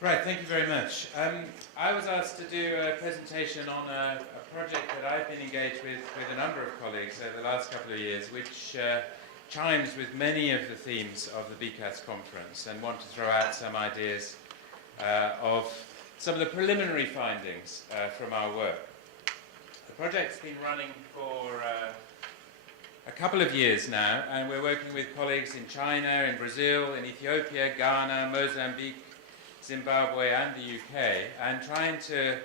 Right, thank you very much. I was asked to do a presentation on a project that I've been engaged with a number of colleagues over the last couple of years, which chimes with many of the themes of the BCAS conference, and want to throw out some ideas of some of the preliminary findings from our work. The project's been running for a couple of years now, and we're working with colleagues in China, in Brazil, in Ethiopia, Ghana, Mozambique, Zimbabwe and the UK, and trying to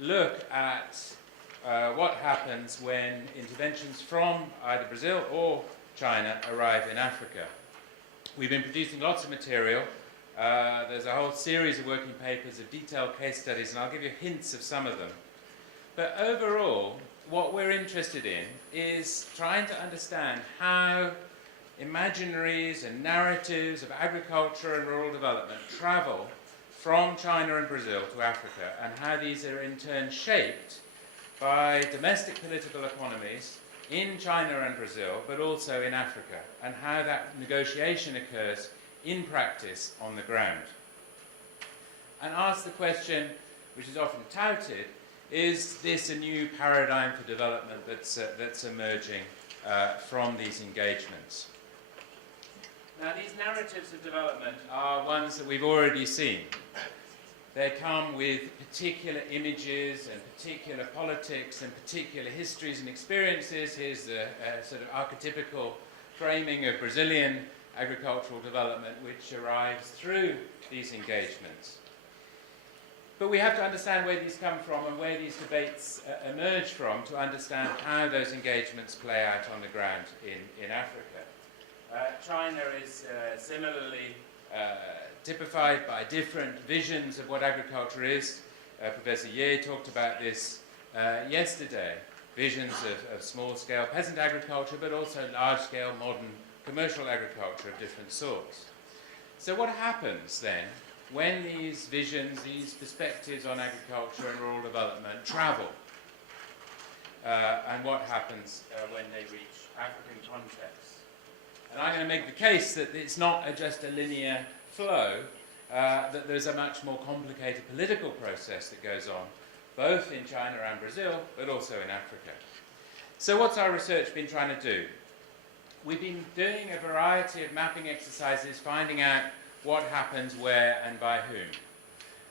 look at what happens when interventions from either Brazil or China arrive in Africa. We've been producing lots of material. There's a whole series of working papers of detailed case studies, and I'll give you hints of some of them. But overall, what we're interested in is trying to understand how imaginaries and narratives of agriculture and rural development travel from China and Brazil to Africa, and how these are in turn shaped by domestic political economies in China and Brazil, but also in Africa, and how that negotiation occurs in practice on the ground. And ask the question, which is often touted, is this a new paradigm for development that's emerging from these engagements? Now, these narratives of development are ones that we've already seen. They come with particular images and particular politics and particular histories and experiences. Here's the sort of archetypical framing of Brazilian agricultural development, which arrives through these engagements. But we have to understand where these come from and where these debates emerge from to understand how those engagements play out on the ground in Africa. China is similarly typified by different visions of what agriculture is. Professor Ye talked about this yesterday. Visions of small-scale peasant agriculture, but also large-scale modern commercial agriculture of different sorts. So what happens then when these visions, these perspectives on agriculture and rural development travel? And what happens when they reach African contexts? And I'm going to make the case that it's not just a linear flow, that there's a much more complicated political process that goes on, both in China and Brazil, but also in Africa. So what's our research been trying to do? We've been doing a variety of mapping exercises, finding out what happens where and by whom.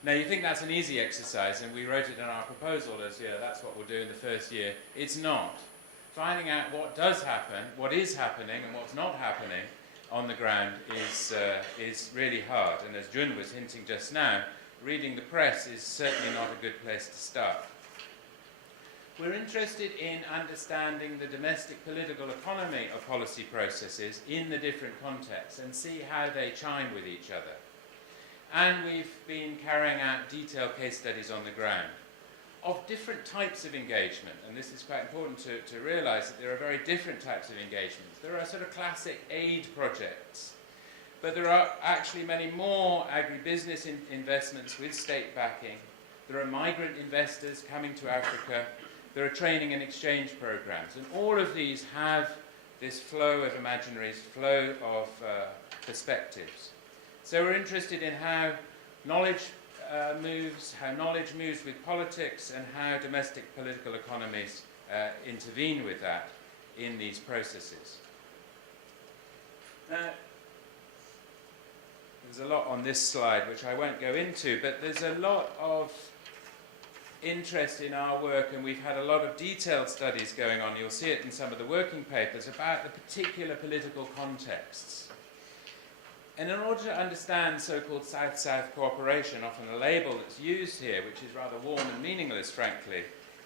Now, you think that's an easy exercise, and we wrote it in our proposal as, yeah, that's what we'll do in the first year. It's not. Finding out what does happen, what is happening, and what's not happening on the ground is really hard. And as Jun was hinting just now, reading the press is certainly not a good place to start. We're interested in understanding the domestic political economy of policy processes in the different contexts and see how they chime with each other. And we've been carrying out detailed case studies on the ground of different types of engagement, and this is quite important to realize that there are very different types of engagements. There are sort of classic aid projects, but there are actually many more agribusiness investments with state backing. There are migrant investors coming to Africa. There are training and exchange programs, and all of these have this flow of imaginaries, flow of perspectives. So we're interested in how knowledge moves, how knowledge moves with politics, and how domestic political economies intervene with that in these processes. Now, there's a lot on this slide which I won't go into, but there's a lot of interest in our work, and we've had a lot of detailed studies going on. You'll see it in some of the working papers about the particular political contexts. And in order to understand so-called South-South cooperation, often a label that's used here, which is rather warm and meaningless, frankly,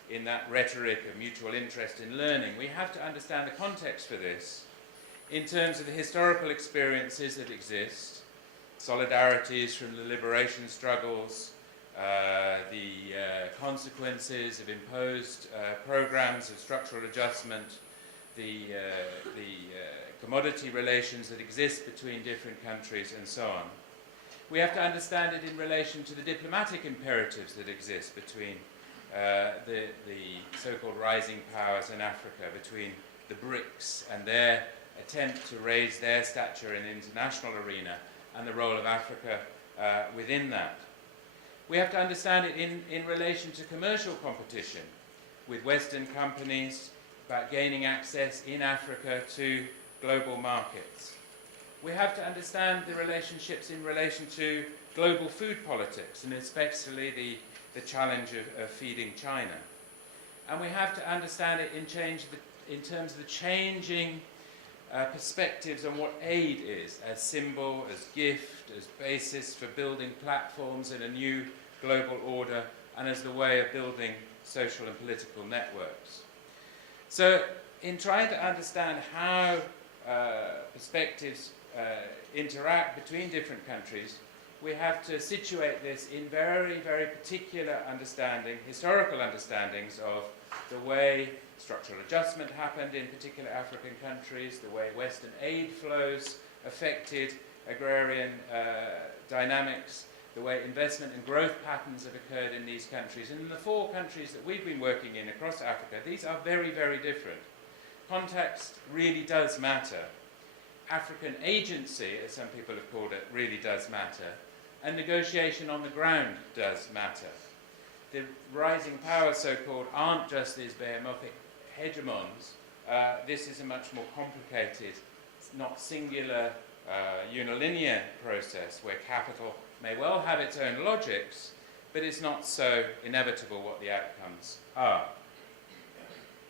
in that rhetoric of mutual interest in learning, we have to understand the context for this in terms of the historical experiences that exist, solidarities from the liberation struggles, the consequences of imposed programs of structural adjustment, the commodity relations that exist between different countries, and so on. We have to understand it in relation to the diplomatic imperatives that exist between the so-called rising powers in Africa, between the BRICS and their attempt to raise their stature in the international arena, and the role of Africa within that. We have to understand it in relation to commercial competition with Western companies about gaining access in Africa to global markets. We have to understand the relationships in relation to global food politics, and especially the challenge of feeding China. And we have to understand it in terms of the changing perspectives on what aid is, as symbol, as gift, as basis for building platforms in a new global order, and as the way of building social and political networks. So in trying to understand how perspectives interact between different countries, we have to situate this in very, very particular understanding, historical understandings of the way structural adjustment happened in particular African countries, the way Western aid flows affected agrarian dynamics, the way investment and growth patterns have occurred in these countries. And in the 4 countries that we've been working in across Africa, these are very, very different. Context really does matter. African agency, as some people have called it, really does matter. And negotiation on the ground does matter. The rising powers, so-called, aren't just these behemoth hegemons. This is a much more complicated, not singular, unilinear process where capital may well have its own logics, but it's not so inevitable what the outcomes are.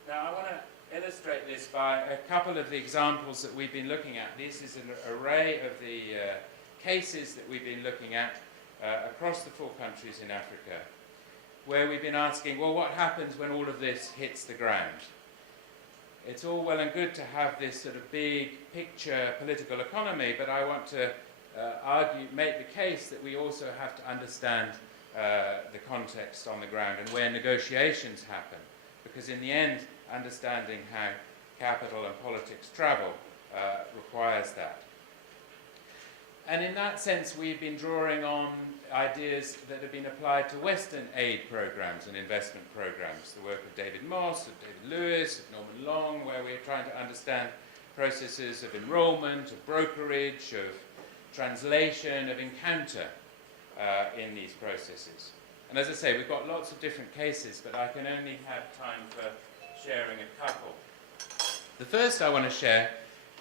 Now, I want to illustrate this by a couple of the examples that we've been looking at. This is an array of the cases that we've been looking at across the 4 countries in Africa, where we've been asking, well, what happens when all of this hits the ground? It's all well and good to have this sort of big picture political economy, but I want to make the case that we also have to understand the context on the ground and where negotiations happen, because in the end, understanding how capital and politics travel requires that. And in that sense, we've been drawing on ideas that have been applied to Western aid programs and investment programs, the work of David Moss, of David Lewis, of Norman Long, where we're trying to understand processes of enrollment, of brokerage, of translation, of encounter in these processes. And as I say, we've got lots of different cases, but I can only have time for sharing a couple. The first I want to share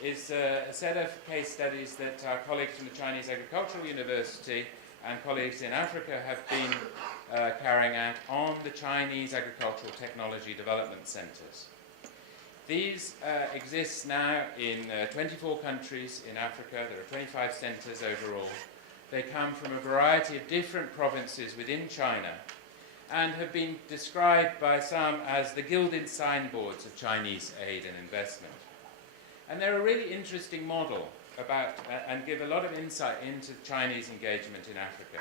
is a set of case studies that our colleagues from the Chinese Agricultural University and colleagues in Africa have been carrying out on the Chinese Agricultural Technology Development Centres. These exist now in 24 countries in Africa. There are 25 centres overall. They come from a variety of different provinces within China and have been described by some as the gilded signboards of Chinese aid and investment. And they're a really interesting model about, and give a lot of insight into Chinese engagement in Africa.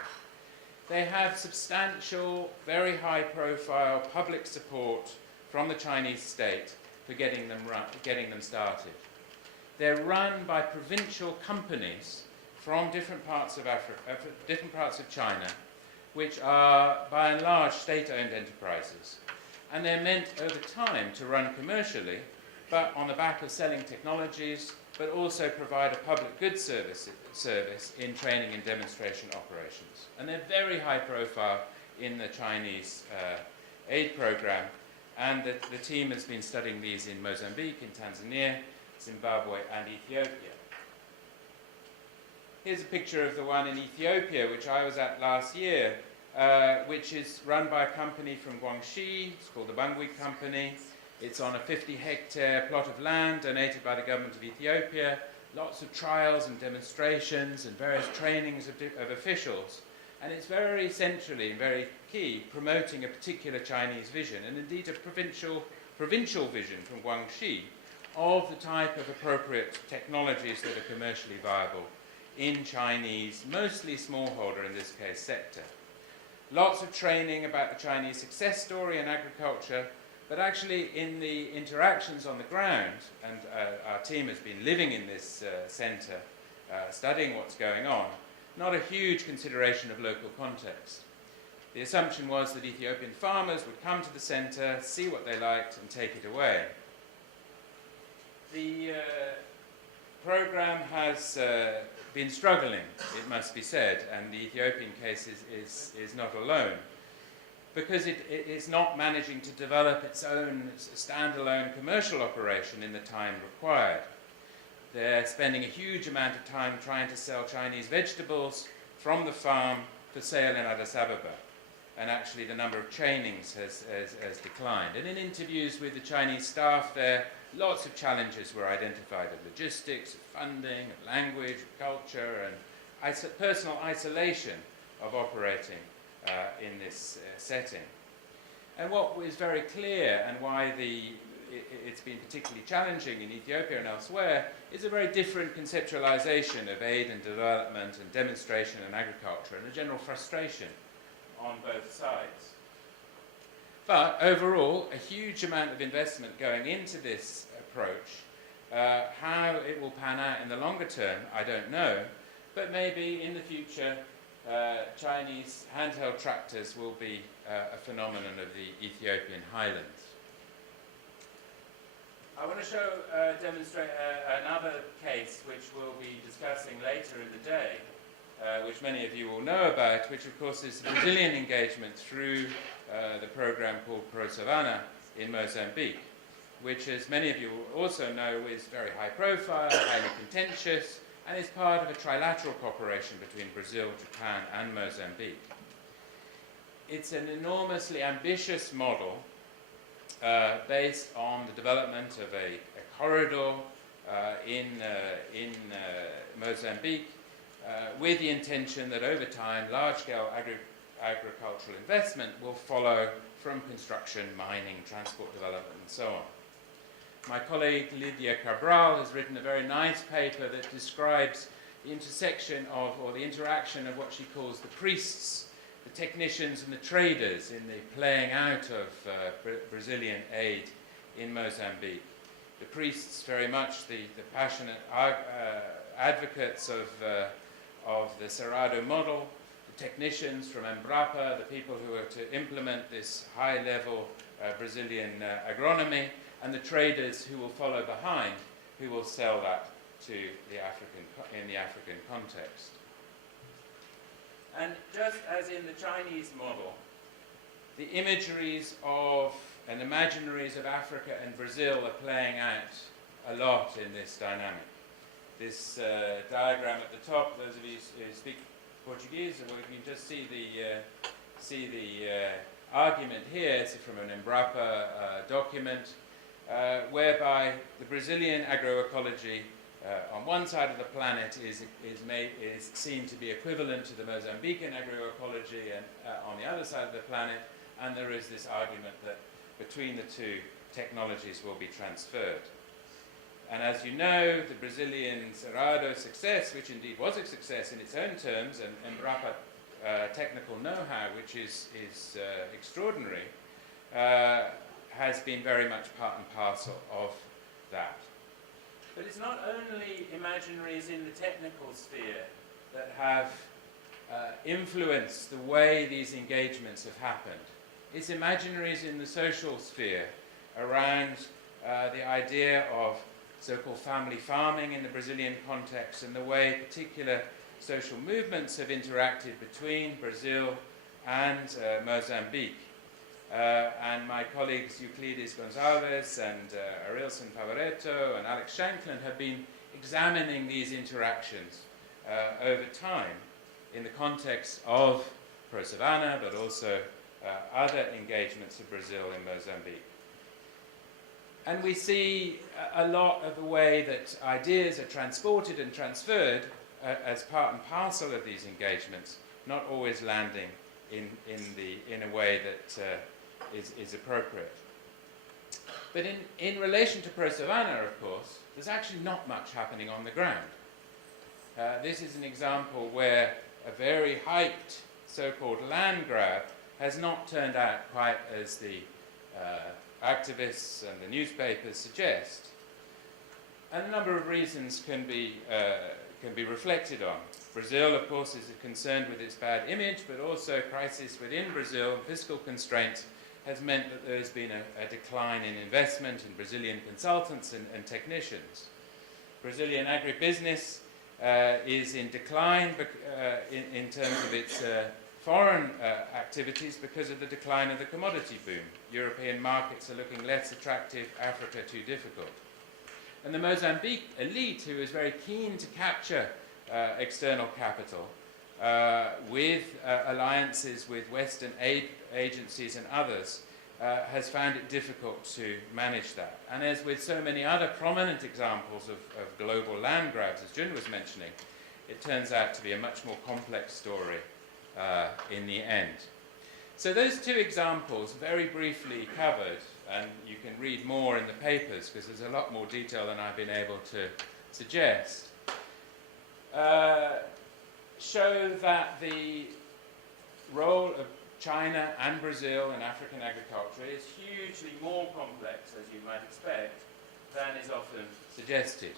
They have substantial, very high-profile public support from the Chinese state for getting them started. They're run by provincial companies from different parts of Africa, different parts of China, which are by and large state-owned enterprises. And they're meant over time to run commercially, but on the back of selling technologies, but also provide a public goods service in training and demonstration operations. And they're very high profile in the Chinese aid program, and the team has been studying these in Mozambique, in Tanzania, Zimbabwe, and Ethiopia. Here's a picture of the one in Ethiopia, which I was at last year, which is run by a company from Guangxi. It's called the Bangui Company. It's on a 50-hectare plot of land donated by the government of Ethiopia. Lots of trials and demonstrations and various trainings of officials. And it's very centrally and very key, promoting a particular Chinese vision, and indeed a provincial vision from Guangxi of the type of appropriate technologies that are commercially viable in Chinese, mostly smallholder in this case, sector. Lots of training about the Chinese success story in agriculture, but actually in the interactions on the ground, and our team has been living in this centre, studying what's going on, not a huge consideration of local context. The assumption was that Ethiopian farmers would come to the centre, see what they liked, and take it away. The program has been struggling, it must be said, and the Ethiopian case is not alone, because it is not managing to develop its own standalone commercial operation in the time required. They're spending a huge amount of time trying to sell Chinese vegetables from the farm for sale in Addis Ababa. And actually the number of trainings has declined. And in interviews with the Chinese staff there, lots of challenges were identified of logistics, of funding, of language, of culture, and personal isolation of operating in this setting. And what was very clear, and why it's been particularly challenging in Ethiopia and elsewhere, is a very different conceptualization of aid and development and demonstration and agriculture, and a general frustration on both sides. But overall, a huge amount of investment going into this approach. How it will pan out in the longer term, I don't know, but maybe in the future Chinese handheld tractors will be a phenomenon of the Ethiopian highlands. I want to demonstrate another case which we'll be discussing later in the day, which many of you will know about, which of course is the Brazilian engagement through the program called Prosavana in Mozambique, which, as many of you will also know, is very high profile, highly contentious, and is part of a trilateral cooperation between Brazil, Japan, and Mozambique. It's an enormously ambitious model based on the development of a corridor in Mozambique with the intention that over time large-scale agricultural investment will follow from construction, mining, transport development, and so on. My colleague Lydia Cabral has written a very nice paper that describes the intersection of, or the interaction of, what she calls the priests, the technicians, and the traders in the playing out of Brazilian aid in Mozambique. The priests, very much the passionate advocates of the Cerrado model, the technicians from Embrapa, the people who are to implement this high-level Brazilian agronomy, and the traders who will follow behind, who will sell that to in the African context. And just as in the Chinese model, the imageries of and imaginaries of Africa and Brazil are playing out a lot in this dynamic. This diagram at the top, those of you who speak Portuguese, you can just see the argument here. It's from an Embrapa document, whereby the Brazilian agroecology on one side of the planet is seen to be equivalent to the Mozambican agroecology, and on the other side of the planet, and there is this argument that between the two, technologies will be transferred. And as you know, the Brazilian Cerrado success, which indeed was a success in its own terms, and Embrapa technical know-how, which is extraordinary, has been very much part and parcel of that. But it's not only imaginaries in the technical sphere that have influenced the way these engagements have happened. It's imaginaries in the social sphere around the idea of so-called family farming in the Brazilian context, and the way particular social movements have interacted between Brazil and Mozambique. And my colleagues Euclides Gonzalez and Arilson Favaretto and Alex Shanklin have been examining these interactions over time in the context of Prosavana, but also other engagements of Brazil in Mozambique. And we see a lot of the way that ideas are transported and transferred as part and parcel of these engagements, not always landing in a way that is appropriate. But in relation to Prosavana, of course, there's actually not much happening on the ground. This is an example where a very hyped so-called land grab has not turned out quite as the activists and the newspapers suggest. And a number of reasons can be reflected on. Brazil, of course, is concerned with its bad image, but also crisis within Brazil, fiscal constraints, has meant that there's been a decline in investment in Brazilian consultants and technicians. Brazilian agribusiness is in decline in terms of its foreign activities because of the decline of the commodity boom. European markets are looking less attractive, Africa too difficult. And the Mozambique elite, who is very keen to capture external capital with alliances with Western aid agencies and others, has found it difficult to manage that. And as with so many other prominent examples of global land grabs, as Jun was mentioning, it turns out to be a much more complex story in the end. So those two examples, very briefly covered, and you can read more in the papers because there's a lot more detail than I've been able to suggest, show that the role of China and Brazil in African agriculture is hugely more complex, as you might expect, than is often suggested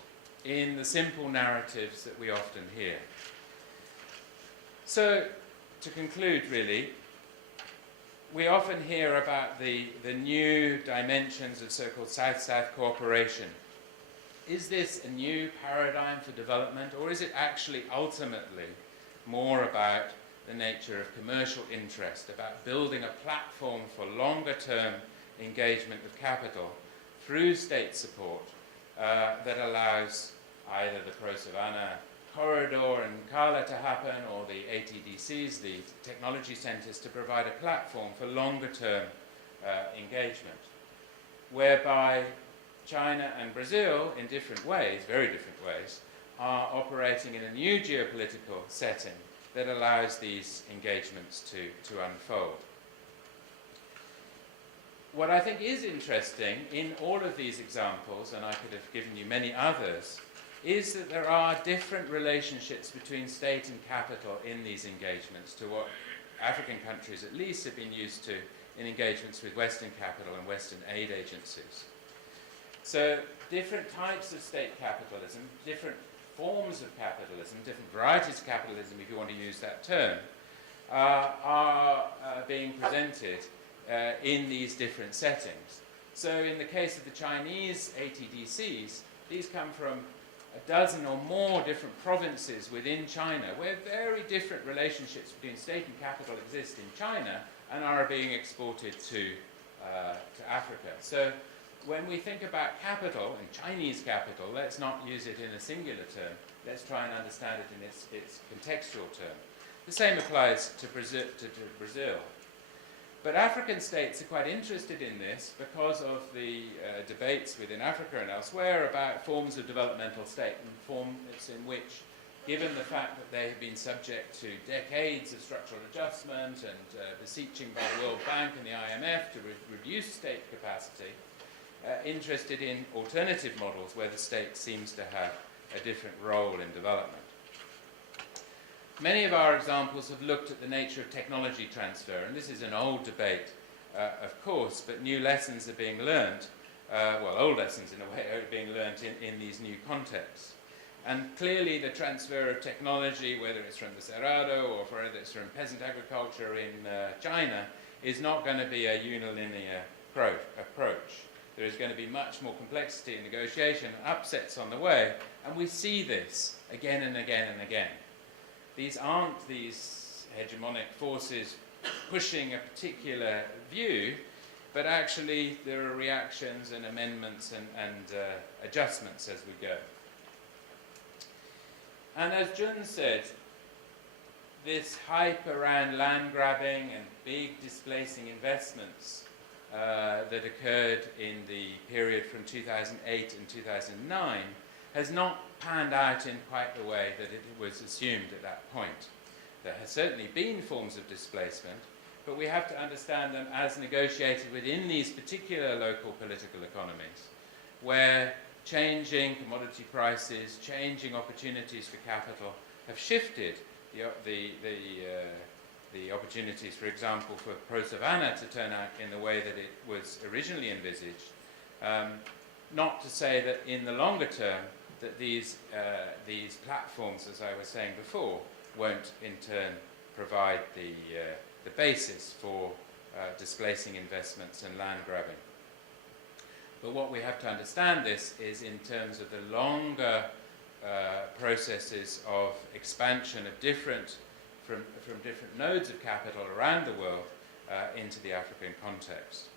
in the simple narratives that we often hear. So, to conclude, really, we often hear about the new dimensions of so-called South-South cooperation. Is this a new paradigm for development, or is it actually ultimately more about the nature of commercial interest, about building a platform for longer-term engagement of capital through state support that allows either the Prosavana corridor in Kala to happen, or the ATDCs, the technology centres, to provide a platform for longer-term engagement, whereby China and Brazil, in different ways, very different ways, are operating in a new geopolitical setting that allows these engagements to unfold. What I think is interesting in all of these examples, and I could have given you many others, is that there are different relationships between state and capital in these engagements to what African countries at least have been used to in engagements with Western capital and Western aid agencies. So different types of state capitalism, different forms of capitalism, different varieties of capitalism, if you want to use that term, are being presented in these different settings. So in the case of the Chinese ATDCs, these come from a dozen or more different provinces within China, where very different relationships between state and capital exist in China and are being exported to Africa. So when we think about capital, and Chinese capital, let's not use it in a singular term. Let's try and understand it in its contextual term. The same applies to Brazil. But African states are quite interested in this because of the debates within Africa and elsewhere about forms of developmental state and forms in which, given the fact that they have been subject to decades of structural adjustment and beseeching by the World Bank and the IMF to reduce state capacity, interested in alternative models where the state seems to have a different role in development. Many of our examples have looked at the nature of technology transfer, and this is an old debate, of course, but new lessons are being learned, old lessons in a way are being learned in these new contexts. And clearly the transfer of technology, whether it's from the Cerrado or whether it's from peasant agriculture in China, is not going to be a unilinear approach. There is going to be much more complexity in negotiation and upsets on the way, and we see this again and again and again. These aren't these hegemonic forces pushing a particular view, but actually there are reactions and amendments and adjustments as we go. And as Jun said, this hype around land grabbing and big displacing investments that occurred in the period from 2008 and 2009 has not panned out in quite the way that it was assumed at that point. There has certainly been forms of displacement, but we have to understand them as negotiated within these particular local political economies, where changing commodity prices, changing opportunities for capital have shifted the opportunities, for example, for Prosavana to turn out in the way that it was originally envisaged. Not to say that in the longer term that these platforms, as I was saying before, won't in turn provide the basis for displacing investments and land grabbing. But what we have to understand this is in terms of the longer processes of expansion of from different nodes of capital around the world into the African context.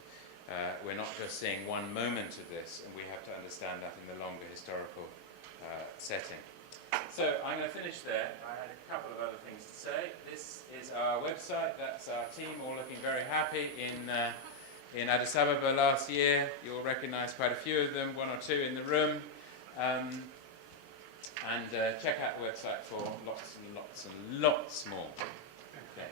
We're not just seeing one moment of this, and we have to understand that in the longer historical setting. So I'm going to finish there. I had a couple of other things to say. This is our website. That's our team, all looking very happy in Addis Ababa last year. You'll recognize quite a few of them, one or two in the room. And check out the website for lots and lots and lots more. Okay.